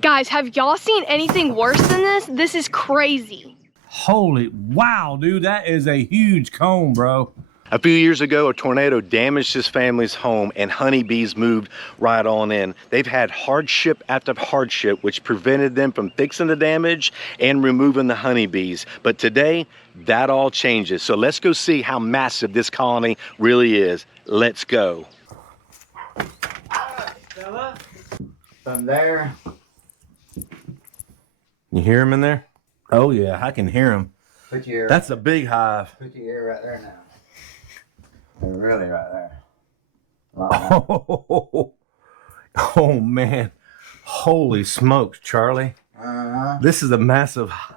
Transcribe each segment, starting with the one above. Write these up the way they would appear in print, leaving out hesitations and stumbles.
Guys, have y'all seen anything worse than this? This is crazy. Holy wow, dude, that is a huge comb, bro. A few years ago, a tornado damaged his family's home and honeybees moved right on in. They've had hardship after hardship, which prevented them from fixing the damage and removing the honeybees. But today, that all changes. So let's go see how massive this colony really is. Let's go. From there. You hear him in there? Oh yeah, I can hear him. Put your ear. That's a big hive. Put your ear right there now. They're really right there. Oh, oh man. Holy smokes, Charlie. This is a massive hive.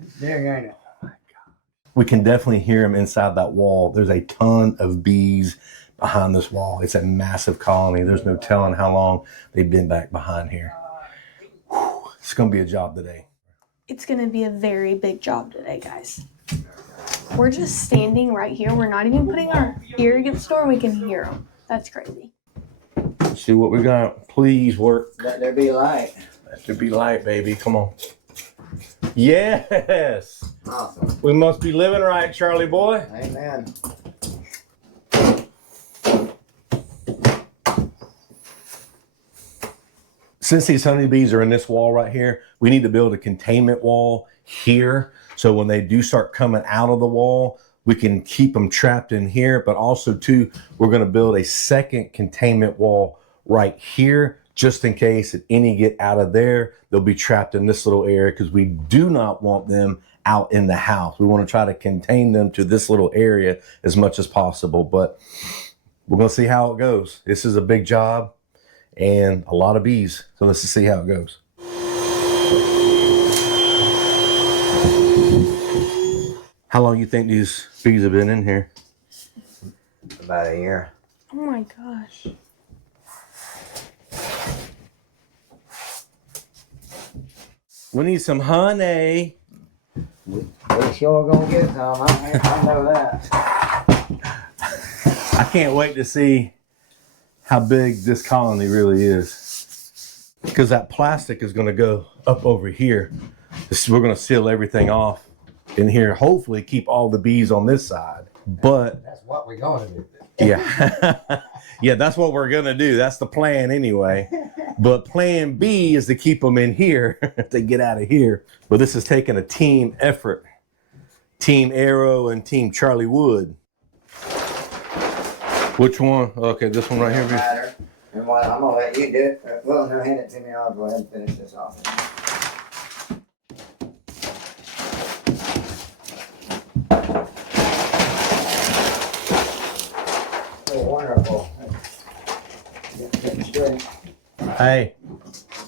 It's big, ain't it? Oh my God. We can definitely hear him inside that wall. There's a ton of bees behind this wall. It's a massive colony. There's no telling how long they've been back behind here. Whew, it's gonna be a job today. It's gonna be a very big job today, guys. We're just standing right here. We're not even putting our ear against the door. We can hear them. That's crazy. Let's see what we got. Please work. Let there be light. Let there be light, baby. Come on. Yes. Awesome. We must be living right, Charlie boy. Amen. Since these honeybees are in this wall right here, we need to build a containment wall here. So when they do start coming out of the wall, we can keep them trapped in here. But also too, we're gonna build a second containment wall right here, just in case if any get out of there, they'll be trapped in this little area because we do not want them out in the house. We wanna try to contain them to this little area as much as possible, but we're gonna see how it goes. This is a big job and a lot of bees. So let's just see how it goes. How long you think these bees have been in here? About a year. Oh my gosh. We need some honey. We sure gonna get some. I know that. I can't wait to see how big this colony really is. Because that plastic is gonna go up over here. We're gonna seal everything off in here, hopefully keep all the bees on this side. But that's what we're gonna do. yeah. Yeah, that's what we're gonna do. That's the plan anyway. But plan B is to keep them in here to get out of here. But this is taking a team effort. Team Arrow and Team Charlie Wood. Which one? Okay, this one right here. Matter. And what, I'm gonna let you do it. Well, no, hand it to me. I'll go ahead and finish this off. Oh, wonderful. Hey,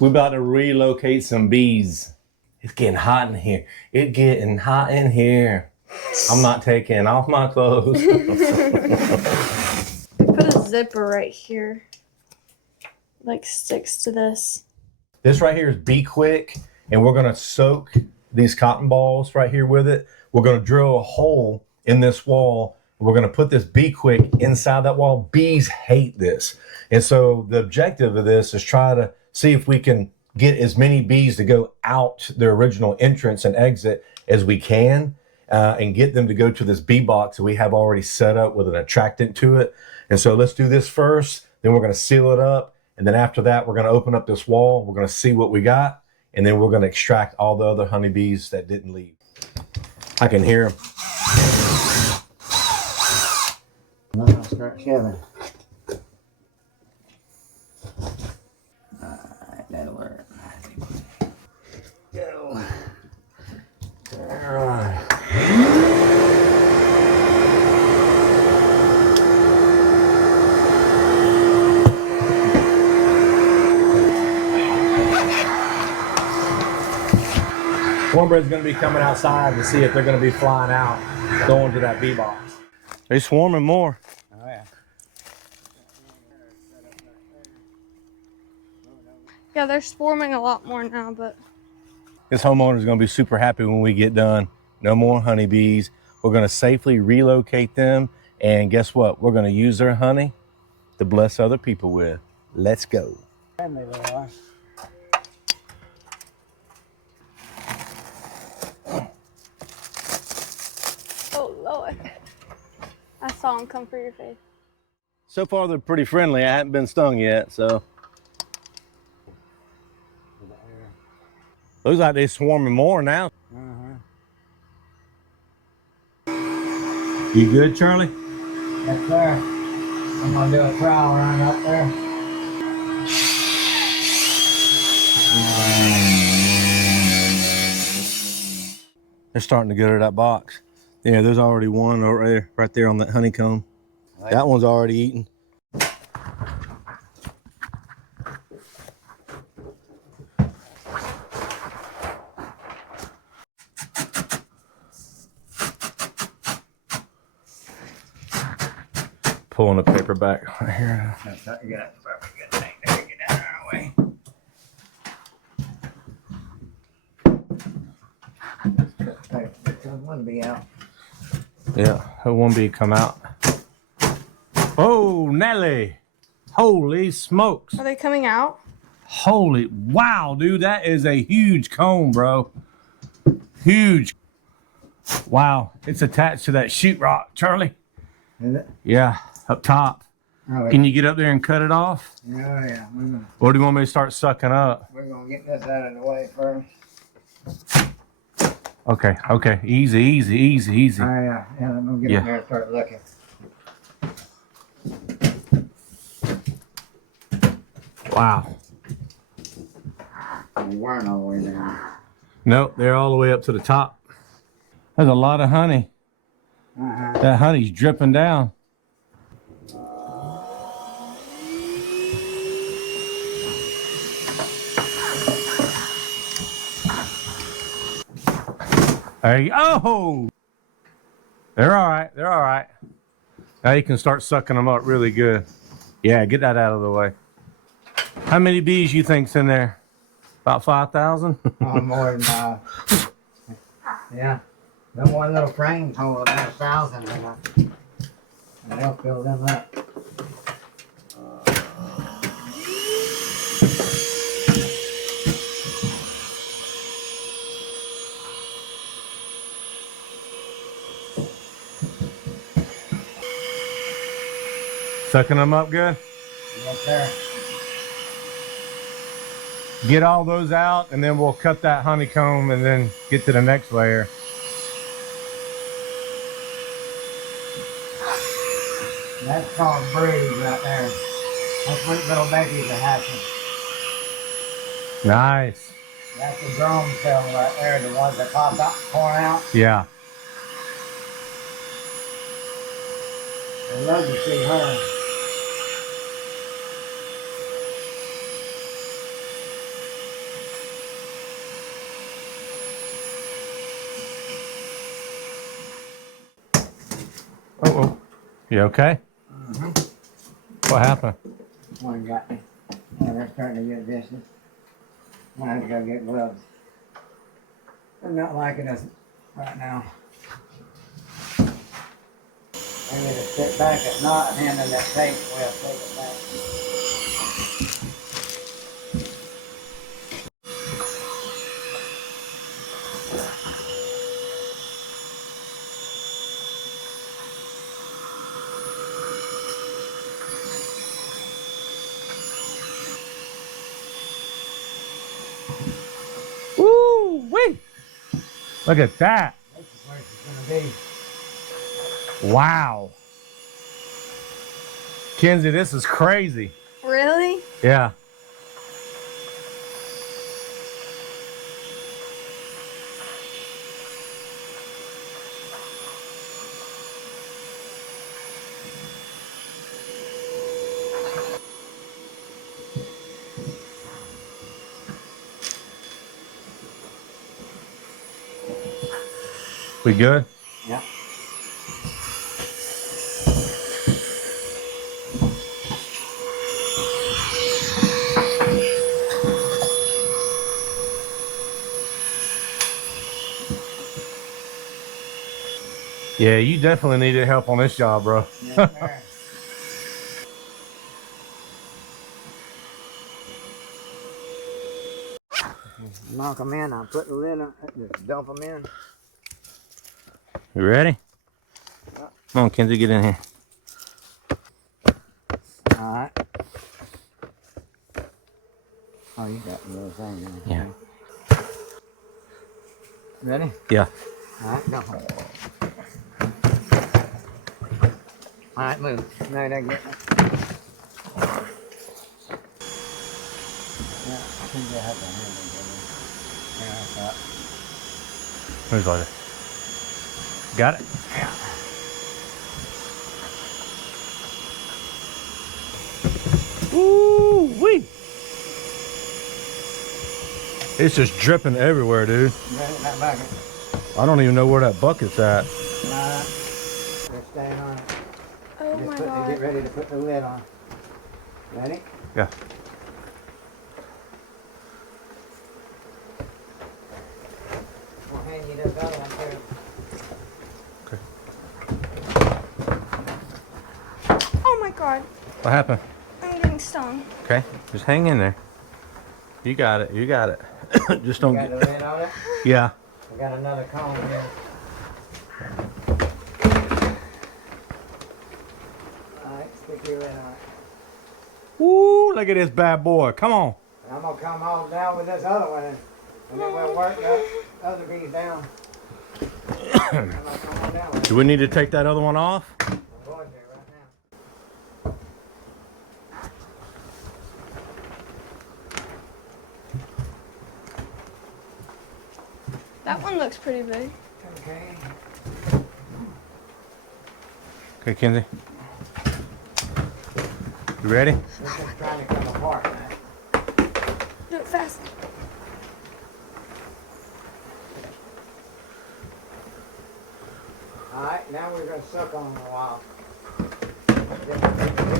we're about to relocate some bees. It's getting hot in here. It's getting hot in here. I'm not taking off my clothes. Put a zipper right here. Like sticks to this. This right here is Be Quick, and we're gonna soak these cotton balls right here with it. We're gonna drill a hole in this wall. We're gonna put this Be Quick inside that wall. Bees hate this. And so the objective of this is try to see if we can get as many bees to go out their original entrance and exit as we can, and get them to go to this bee box that we have already set up with an attractant to it. And so let's do this first, then we're gonna seal it up. And then after that, we're gonna open up this wall. We're gonna see what we got. And then we're gonna extract all the other honeybees that didn't leave. I can hear them. I'll start shoving. Alright, that'll work. Go. Alright. Cornbread's going to be coming outside to see if they're going to be flying out, going to that bee box. They're swarming more. Oh, yeah. Yeah, they're swarming a lot more now, but This homeowner is going to be super happy when we get done. No more honeybees. We're going to safely relocate them. And guess what? We're going to use their honey to bless other people with. Let's go. Friendly, little one. saw them come for your face. So far, they're pretty friendly. I haven't been stung yet, so. Looks like they're swarming more now. You good, Charlie? Yes, sir. I'm gonna do a trial run up there. They're starting to go to that box. Yeah, there's already one right there on that honeycomb. Right. That one's already eaten. Pulling the paper back right here. That's not good. Perfect. Good thing. There, get out of our way. One be out. Yeah, that one bee come out. Oh, Nelly. Holy smokes. Are they coming out? Holy, wow, dude, that is a huge comb, bro. Huge. Wow, it's attached to that sheetrock, Charlie. Is it? Yeah, up top. Oh, Can you get up there and cut it off? Oh, yeah. Or do you want me to start sucking up? We're gonna get this out of the way first. Okay, okay, easy, easy, easy, easy. Oh, yeah. Yeah, I'm gonna get in there and start looking. Wow. We weren't all the way down. Nope, they're all the way up to the top. There's a lot of honey. That honey's dripping down. There you go. Oh! They're all right. They're all right. Now you can start sucking them up really good. Yeah, get that out of the way. How many bees you think's in there? About 5,000? Oh, more than yeah. That one little frame told about 1,000 and they'll fill them up. Sucking them up good? Yes, sir. Get all those out and then we'll cut that honeycomb and then get to the next layer. That's called brood right there. That's what little babies are hatching. Nice. That's the drone cell right there, the ones that pop out, pour out. Yeah. I love to see her. Uh-oh. You okay? What happened? One got me. Yeah, they're starting to get vicious. I have to go get gloves. They're not liking us right now. I need to sit back at not and hand them that tape. We'll take it back. Woo-wee! Look at that. This is where it's gonna be. Wow. Kenzie, this is crazy. Really? Yeah. We good? Yeah. Yeah, you definitely needed help on this job, bro. Yes, sir. Knock them in. I'll put the lid on. Just dump them in. You ready? Come on, Kenzie, get in here. Alright. Oh, you got the little thing there. Yeah. Ready? Yeah. Alright, go. Alright, move. No, don't get it. Yeah, I think they have the handle together. Yeah, that's up. Where's Lola? Got it? Yeah. Woo wee! It's just dripping everywhere, dude. Ready, that bucket. I don't even know where that bucket's at. They're staying on it. Oh my god. Get ready to put the lid on. Ready? Yeah. We'll hand you this other one too. Oh my god. What happened? I'm getting stung. Okay, just hang in there. You got it. You got it. Just don't You got get. the lid on it? Yeah. We got another comb here. Alright, stick your lid on it. Woo! Look at this bad boy. Come on. And I'm gonna come all down with this other one and then we'll work the other bees down. I'm gonna come on down with it. Do we need to take that other one off? I'm going there right now. That one looks pretty big. Okay. Okay, Kenzie. You ready? This is trying to come apart, man. Do it fast. Alright, now we're gonna suck on them a while. Get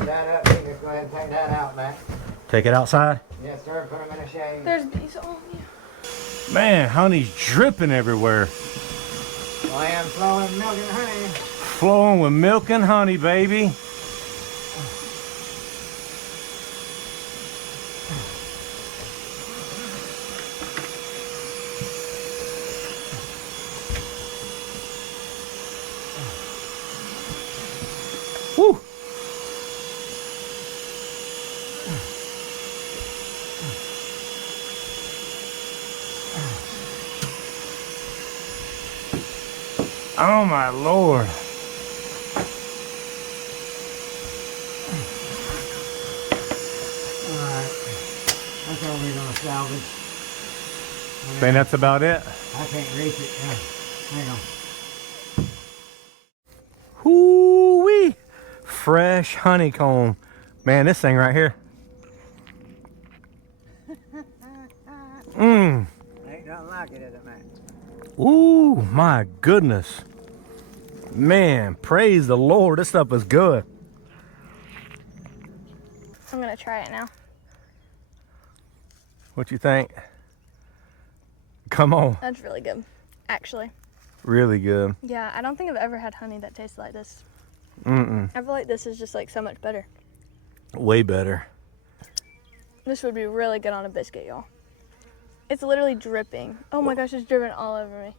that up, you just go ahead and take that out, man. Take it outside. Yes, sir, put them in a shade. There's bees on you. Man, honey's dripping everywhere. I am flowing milk and honey. Flowing with milk and honey, baby. Woo! Oh my Lord. Alright. That's all we're gonna salvage. Think that's about it? I can't reach it. Yeah. Hang on. Hoo-wee! Fresh honeycomb. Man, this thing right here. Mmm. Ain't nothing like it, is it, man? Ooh, my goodness. Man, praise the Lord. This stuff is good. I'm gonna try it now. What you think? Come on. That's really good, actually. Really good. Yeah, I don't think I've ever had honey that tastes like this. Mm-mm. I feel like this is just like so much better. Way better. This would be really good on a biscuit, y'all. It's literally dripping. Oh my gosh, it's dripping all over me.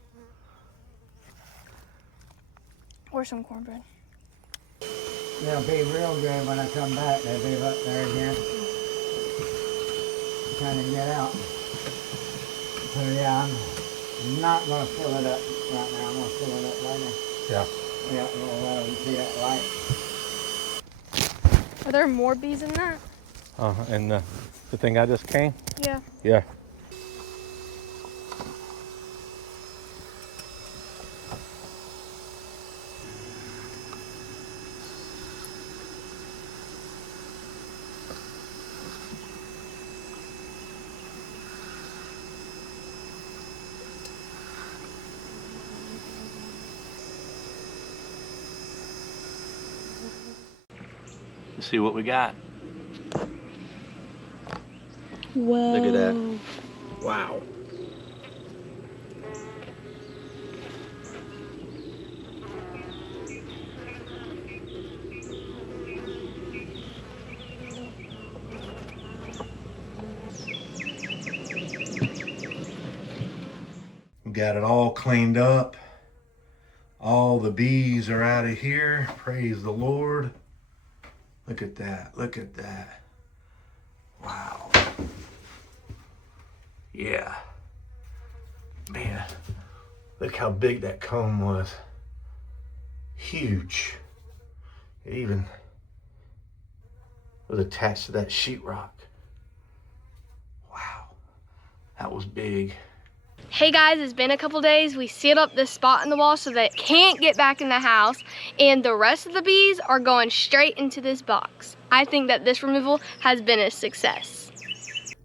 Or some cornbread. They'll be real good when I come back. They'll be up there again. Trying to get out. So yeah, I'm not gonna fill it up right now. I'm gonna fill it up later. Yeah. Yeah, we'll let them see that light. Are there more bees in that? And the thing I just came? Yeah. Yeah. Let's see what we got. Whoa. Look at that. Wow. Got it all cleaned up. All the bees are out of here. Praise the Lord. Look at that. Look at that. Wow. Yeah. Man, look how big that comb was. Huge. It even was attached to that sheetrock. Wow. That was big. Hey guys, it's been a couple days. We sealed up this spot in the wall so that it can't get back in the house, and the rest of the bees are going straight into this box. I think that this removal has been a success.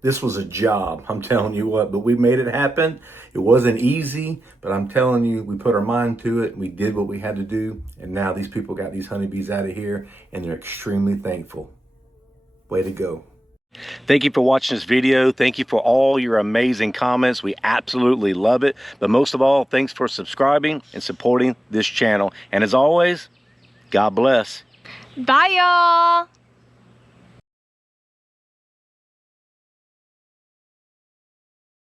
This was a job, I'm telling you what, but we made it happen. It wasn't easy, but I'm telling you, we put our mind to it. We did what we had to do, and now these people got these honeybees out of here, and they're extremely thankful. Way to go. Thank you for watching this video. Thank you for all your amazing comments. We absolutely love it. But most of all, thanks for subscribing and supporting this channel. And as always, God bless. Bye y'all.